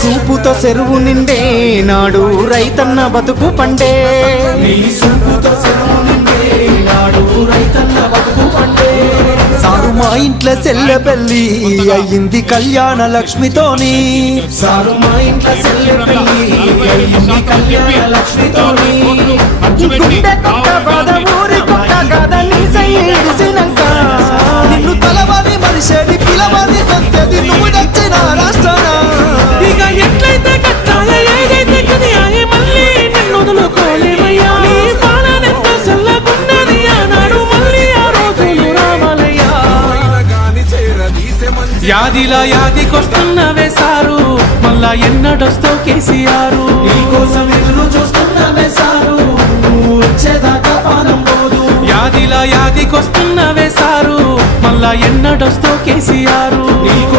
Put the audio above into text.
సూపుతో చెరువు నిండే నాడు రైతన్న బతుకు పండే నీ సూపుతో చెరువు నిండే నాడు రైతన్న బతుకు పండే సారు మా ఇంట్లో చెల్లె పెళ్ళి అయ్యింది కళ్యాణ లక్ష్మితోని సారు మా ఇంట్లో చెల్లె పెళ్ళి అయ్యింది కళ్యాణ లక్ష్మితోని గుండె కొట్ట బాధ ఊరి కొట్ట కాదని సైడిసినంక నిన్ను తలవాని మనిషేది పిలవాని కొత్తది నువ్వు నచ్చిన రాష్ట్రాన ఇక ఎట్లయితే కట్టాయ ఏదైతే కనియాయే మళ్ళీ నిన్ను వదులుకోలేమయ్యా నీ పాలనెంతో చల్లగున్నది ఆనాడు మళ్ళీ ఆ రోజులు రావాలయ్యా యాదిలా యాదికొస్తున్నవే సారు మళ్ళా ఎన్నడొస్తో కేసీఆర్ నీకోసం ఎదురు చూస్తున్నవే సారు నువ్వు వచ్చేదాకా పానం పోదు యాదిలా యాదికొస్తున్నవే సారు మళ్ళా ఎన్నడొస్తో కేసీఆర్